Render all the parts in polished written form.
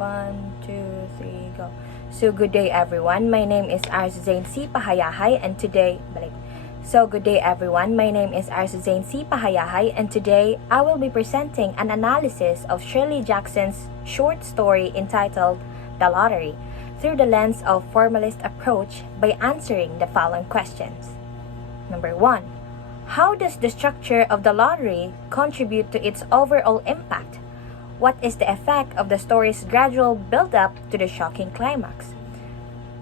1, 2, 3, go. So good day everyone. My name is Arzuzain C. Pahayahay and today good day everyone. My name is Arzuzain C. Pahayahay and today I will be presenting an analysis of Shirley Jackson's short story entitled The Lottery through the lens of formalist approach by answering the following questions. Number 1. How does the structure of the lottery contribute to its overall impact? What is the effect of the story's gradual build-up to the shocking climax?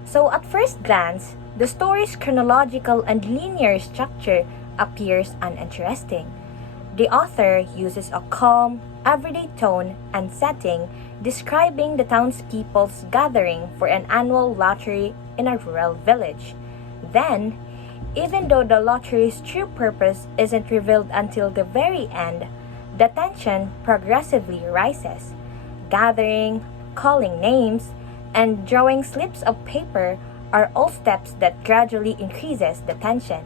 So at first glance, the story's chronological and linear structure appears uninteresting. The author uses a calm, everyday tone and setting describing the townspeople's gathering for an annual lottery in a rural village. Then, even though the lottery's true purpose isn't revealed until the very end, the tension progressively rises. Gathering, calling names, and drawing slips of paper are all steps that gradually increases the tension.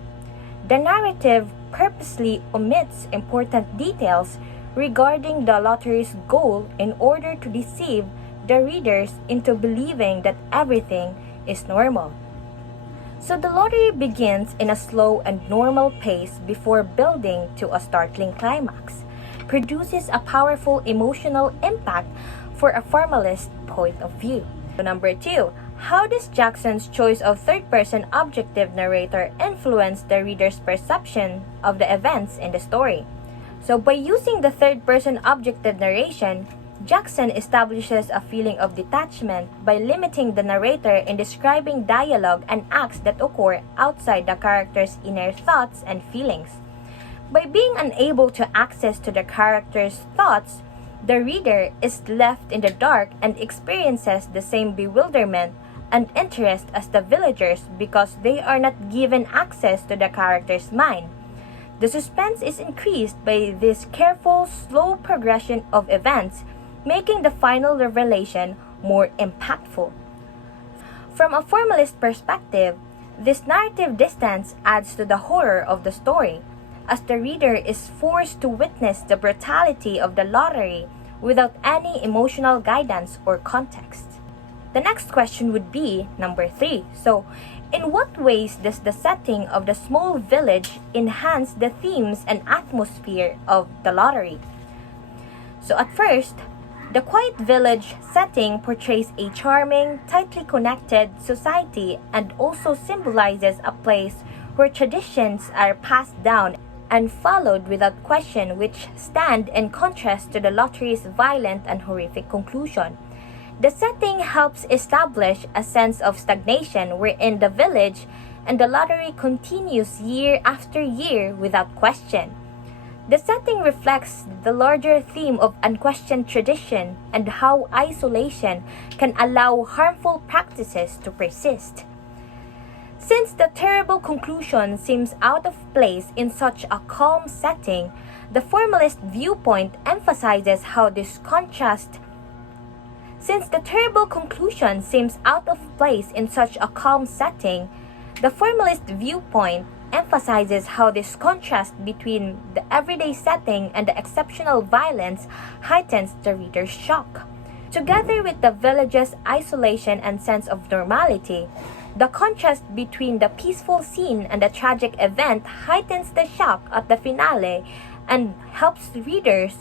The narrative purposely omits important details regarding the lottery's goal in order to deceive the readers into believing that everything is normal. So the lottery begins in a slow and normal pace before building to a startling climax, produces a powerful emotional impact for a formalist point of view. So number 2, how does Jackson's choice of third-person objective narrator influence the reader's perception of the events in the story? So by using the third-person objective narration, Jackson establishes a feeling of detachment by limiting the narrator in describing dialogue and acts that occur outside the character's inner thoughts and feelings. By being unable to access to the character's thoughts, the reader is left in the dark and experiences the same bewilderment and interest as the villagers because they are not given access to the character's mind. The suspense is increased by this careful, slow progression of events, making the final revelation more impactful. From a formalist perspective, this narrative distance adds to the horror of the story, as the reader is forced to witness the brutality of the lottery without any emotional guidance or context. The next question would be number 3. So, in what ways does the setting of the small village enhance the themes and atmosphere of the lottery? So at first, the quiet village setting portrays a charming, tightly connected society and also symbolizes a place where traditions are passed down and followed without question, which stand in contrast to the lottery's violent and horrific conclusion. The setting helps establish a sense of stagnation wherein the village and the lottery continues year after year without question. The setting reflects the larger theme of unquestioned tradition and how isolation can allow harmful practices to persist. Since the terrible conclusion seems out of place in such a calm setting, the formalist viewpoint emphasizes how this contrast Since the terrible conclusion seems out of place in such a calm setting, the formalist viewpoint emphasizes how this contrast between the everyday setting and the exceptional violence heightens the reader's shock. Together with the village's isolation and sense of normality, the contrast between the peaceful scene and the tragic event heightens the shock at the finale and helps readers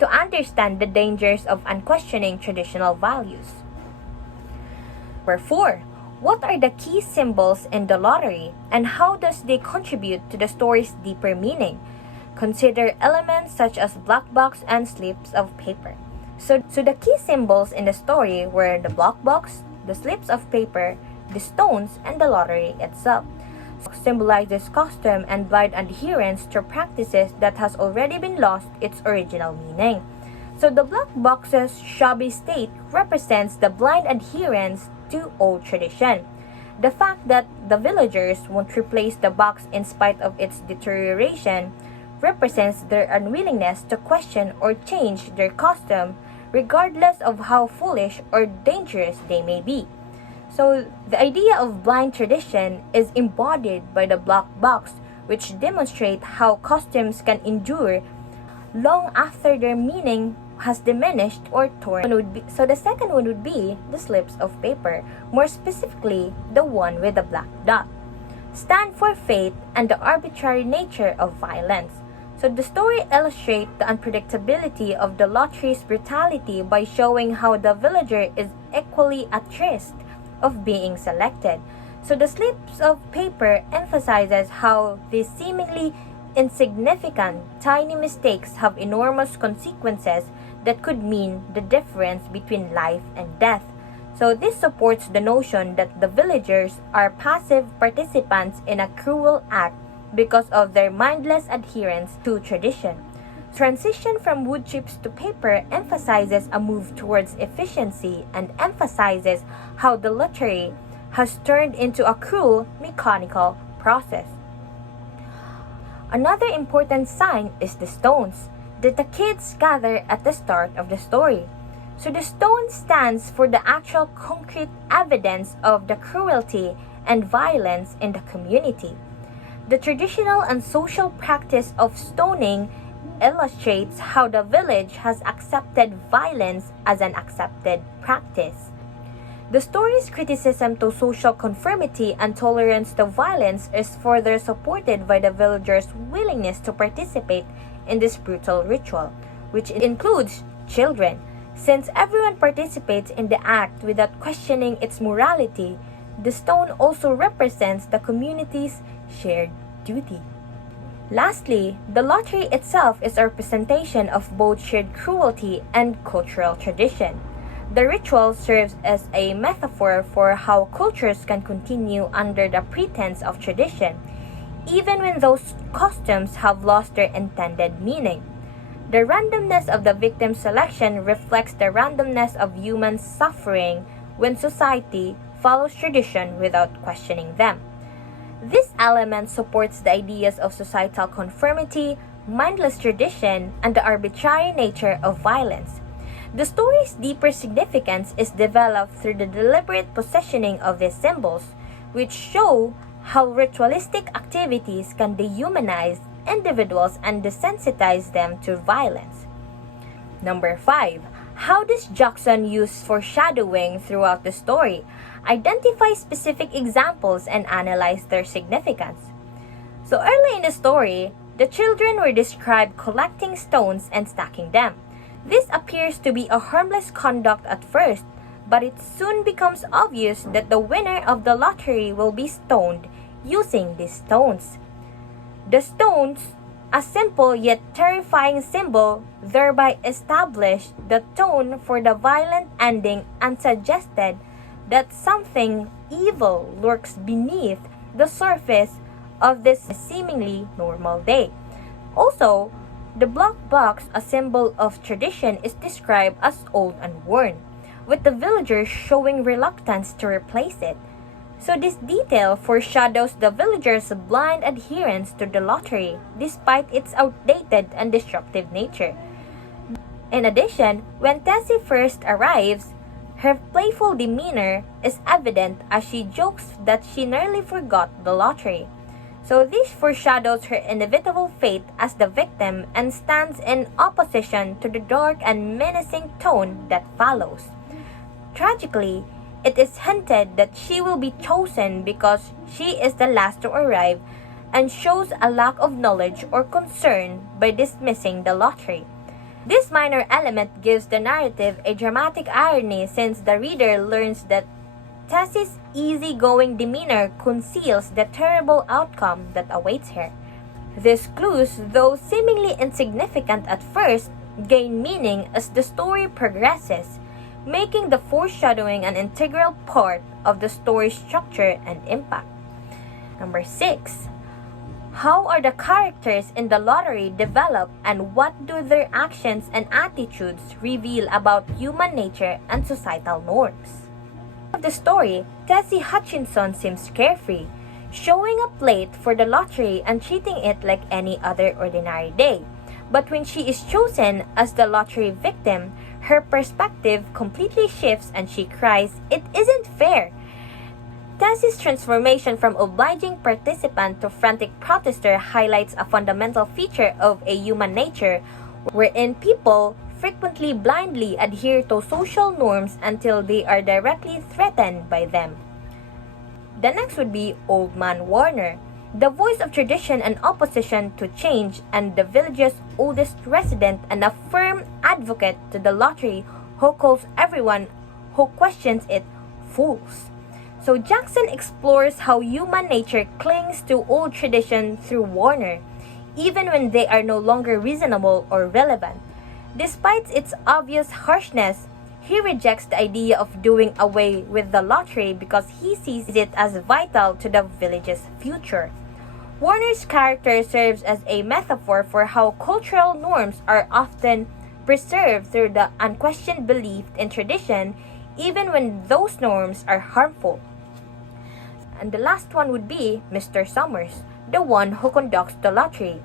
to understand the dangers of unquestioning traditional values. Number 4. What are the key symbols in the lottery and how does they contribute to the story's deeper meaning? Consider elements such as black box and slips of paper. So the key symbols in the story were the black box, the slips of paper, the stones, and the lottery itself. Symbolizes custom and blind adherence to practices that has already been lost its original meaning. So the black box's shabby state represents the blind adherence to old tradition. The fact that the villagers won't replace the box in spite of its deterioration represents their unwillingness to question or change their custom regardless of how foolish or dangerous they may be. So the idea of blind tradition is embodied by the black box, which demonstrate how customs can endure long after their meaning has diminished or torn. So the second one would be the slips of paper, more specifically the one with the black dot, stand for fate and the arbitrary nature of violence. So the story illustrates the unpredictability of the lottery's brutality by showing how the villager is equally at risk of being selected. So the slips of paper emphasizes how these seemingly insignificant, tiny mistakes have enormous consequences that could mean the difference between life and death. So this supports the notion that the villagers are passive participants in a cruel act because of their mindless adherence to tradition. Transition from wood chips to paper emphasizes a move towards efficiency and emphasizes how the lottery has turned into a cruel, mechanical process. Another important sign is the stones that the kids gather at the start of the story. So the stone stands for the actual concrete evidence of the cruelty and violence in the community. The traditional and social practice of stoning illustrates how the village has accepted violence as an accepted practice. The story's criticism to social conformity and tolerance to violence is further supported by the villagers' willingness to participate in this brutal ritual, which includes children. Since everyone participates in the act without questioning its morality, the stone also represents the community's shared duty. Lastly, the lottery itself is a representation of both shared cruelty and cultural tradition. The ritual serves as a metaphor for how cultures can continue under the pretense of tradition, even when those customs have lost their intended meaning. The randomness of the victim selection reflects the randomness of human suffering when society follows tradition without questioning them. This element supports the ideas of societal conformity, mindless tradition, and the arbitrary nature of violence. The story's deeper significance is developed through the deliberate positioning of these symbols, which show how ritualistic activities can dehumanize individuals and desensitize them to violence. Number 5. How does Jackson use foreshadowing throughout the story? Identify specific examples and analyze their significance. So early in the story, the children were described collecting stones and stacking them. This appears to be a harmless conduct at first, but it soon becomes obvious that the winner of the lottery will be stoned using these stones. The stones, a simple yet terrifying symbol, thereby established the tone for the violent ending and suggested that something evil lurks beneath the surface of this seemingly normal day. Also, the black box, a symbol of tradition, is described as old and worn, with the villagers showing reluctance to replace it. So this detail foreshadows the villagers' blind adherence to the lottery despite its outdated and destructive nature. In addition, when Tessie first arrives, her playful demeanor is evident as she jokes that she nearly forgot the lottery. So this foreshadows her inevitable fate as the victim and stands in opposition to the dark and menacing tone that follows. Tragically, it is hinted that she will be chosen because she is the last to arrive and shows a lack of knowledge or concern by dismissing the lottery. This minor element gives the narrative a dramatic irony since the reader learns that Tessie's easygoing demeanor conceals the terrible outcome that awaits her. These clues, though seemingly insignificant at first, gain meaning as the story progresses, making the foreshadowing an integral part of the story's structure and impact. Number 6. How are the characters in the lottery developed and what do their actions and attitudes reveal about human nature and societal norms? Of the story, Tessie Hutchinson seems carefree, showing up late for the lottery and treating it like any other ordinary day. But when she is chosen as the lottery victim, her perspective completely shifts and she cries, "It isn't fair!" Tessie's transformation from obliging participant to frantic protester highlights a fundamental feature of a human nature wherein people frequently blindly adhere to social norms until they are directly threatened by them. The next would be Old Man Warner, the voice of tradition and opposition to change, and the village's oldest resident and a firm advocate to the lottery who calls everyone who questions it fools. So Jackson explores how human nature clings to old tradition through Warner, even when they are no longer reasonable or relevant. Despite its obvious harshness, he rejects the idea of doing away with the lottery because he sees it as vital to the village's future. Warner's character serves as a metaphor for how cultural norms are often preserved through the unquestioned belief in tradition, even when those norms are harmful. And the last one would be Mr. Summers, the one who conducts the lottery.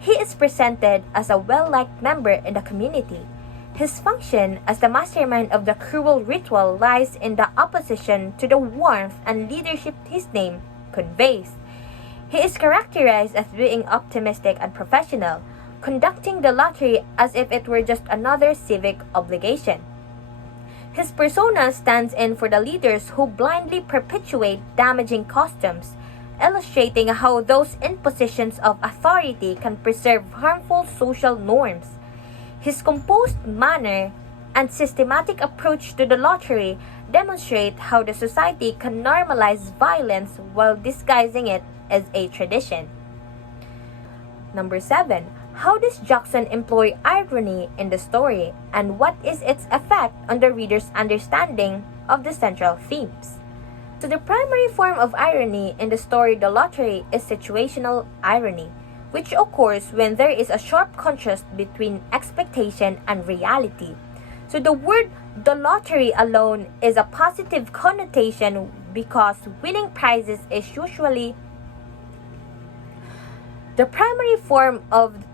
He is presented as a well-liked member in the community. His function as the mastermind of the cruel ritual lies in the opposition to the warmth and leadership his name conveys. He is characterized as being optimistic and professional, conducting the lottery as if it were just another civic obligation. His persona stands in for the leaders who blindly perpetuate damaging customs, illustrating how those in positions of authority can preserve harmful social norms. His composed manner and systematic approach to the lottery demonstrate how the society can normalize violence while disguising it as a tradition. Number 7. How does Jackson employ irony in the story, and what is its effect on the reader's understanding of the central themes? So the primary form of irony in the story The Lottery is situational irony, which occurs when there is a sharp contrast between expectation and reality. So the word the lottery alone is a positive connotation because winning prizes is usually the primary form of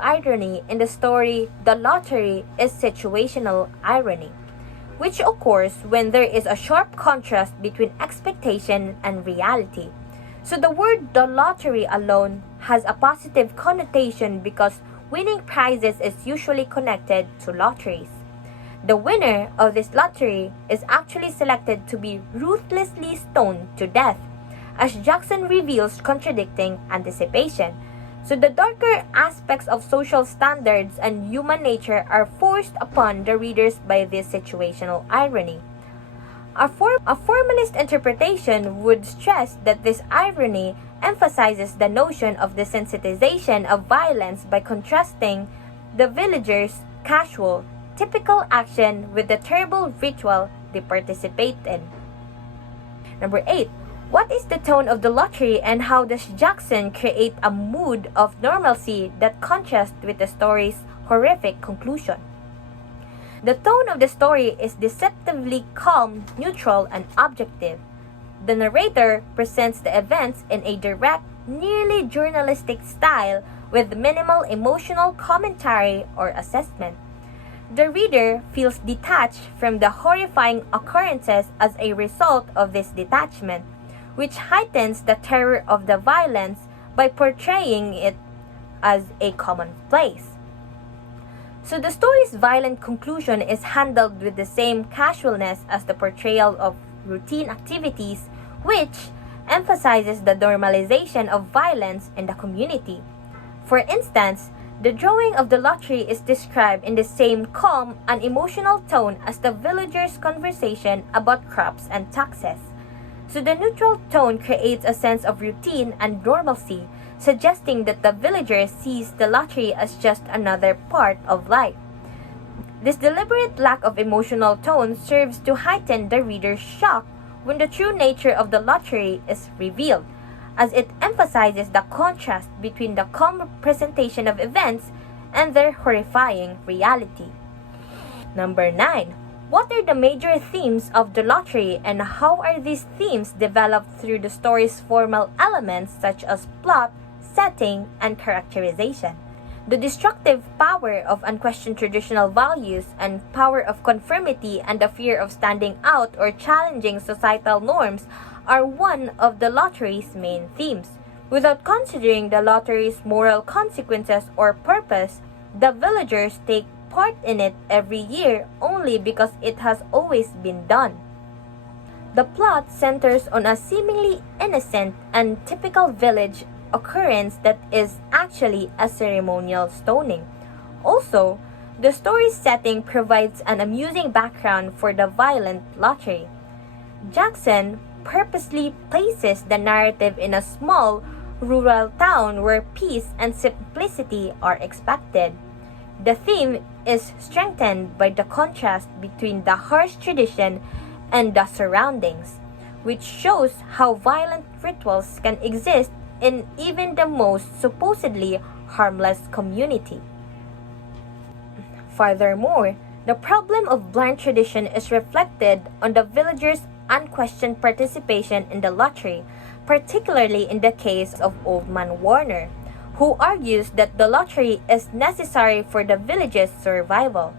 irony in the story The Lottery is situational irony, which occurs when there is a sharp contrast between expectation and reality. So the word the lottery alone has a positive connotation because winning prizes is usually connected to lotteries. The winner of this lottery is actually selected to be ruthlessly stoned to death, as Jackson reveals, contradicting anticipation. So the darker aspects of social standards and human nature are forced upon the readers by this situational irony. A formalist interpretation would stress that this irony emphasizes the notion of desensitization of violence by contrasting the villagers' casual, typical action with the terrible ritual they participate in. Number 8. What is the tone of the lottery, and how does Jackson create a mood of normalcy that contrasts with the story's horrific conclusion? The tone of the story is deceptively calm, neutral, and objective. The narrator presents the events in a direct, nearly journalistic style with minimal emotional commentary or assessment. The reader feels detached from the horrifying occurrences as a result of this detachment, which heightens the terror of the violence by portraying it as a commonplace. So the story's violent conclusion is handled with the same casualness as the portrayal of routine activities, which emphasizes the normalization of violence in the community. For instance, the drawing of the lottery is described in the same calm and emotional tone as the villagers' conversation about crops and taxes. So the neutral tone creates a sense of routine and normalcy, suggesting that the villager sees the lottery as just another part of life. This deliberate lack of emotional tone serves to heighten the reader's shock when the true nature of the lottery is revealed, as it emphasizes the contrast between the calm presentation of events and their horrifying reality. Number 9. What are the major themes of the lottery, and how are these themes developed through the story's formal elements such as plot, setting, and characterization? The destructive power of unquestioned traditional values and power of conformity and the fear of standing out or challenging societal norms are one of the lottery's main themes. Without considering the lottery's moral consequences or purpose, the villagers take part in it every year only because it has always been done. The plot centers on a seemingly innocent and typical village occurrence that is actually a ceremonial stoning. Also, the story's setting provides an amusing background for the violent lottery. Jackson purposely places the narrative in a small, rural town where peace and simplicity are expected. The theme is strengthened by the contrast between the harsh tradition and the surroundings, which shows how violent rituals can exist in even the most supposedly harmless community. Furthermore, the problem of blind tradition is reflected on the villagers' unquestioned participation in the lottery, particularly in the case of Old Man Warner, who argues that the lottery is necessary for the village's survival.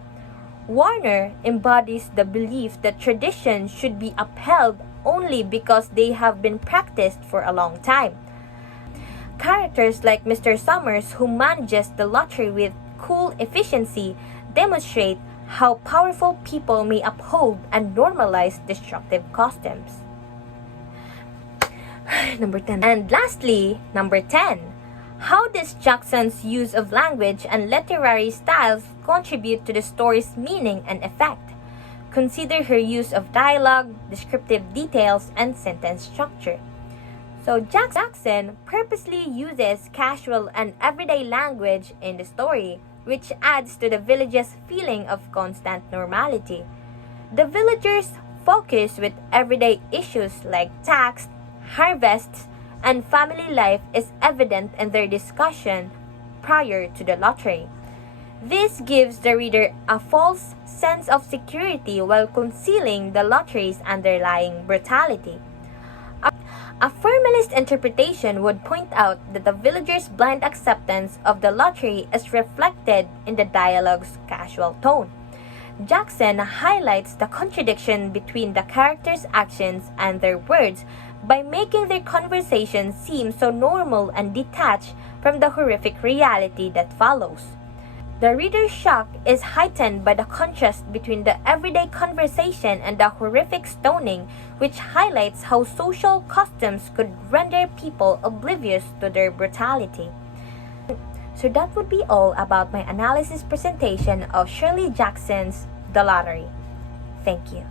Warner embodies the belief that tradition should be upheld only because they have been practiced for a long time. Characters like Mr. Summers, who manages the lottery with cool efficiency, demonstrate how powerful people may uphold and normalize destructive customs. Number 10. And lastly, number 10. How does Jackson's use of language and literary styles contribute to the story's meaning and effect? Consider her use of dialogue, descriptive details, and sentence structure. So Jackson purposely uses casual and everyday language in the story, which adds to the village's feeling of constant normality. The villagers focus with everyday issues like tax, harvests, and family life is evident in their discussion prior to the lottery. This gives the reader a false sense of security while concealing the lottery's underlying brutality. A formalist interpretation would point out that the villagers' blind acceptance of the lottery is reflected in the dialogue's casual tone. Jackson highlights the contradiction between the characters' actions and their words by making their conversation seem so normal and detached from the horrific reality that follows. The reader's shock is heightened by the contrast between the everyday conversation and the horrific stoning, which highlights how social customs could render people oblivious to their brutality. So that would be all about my analysis presentation of Shirley Jackson's The Lottery. Thank you.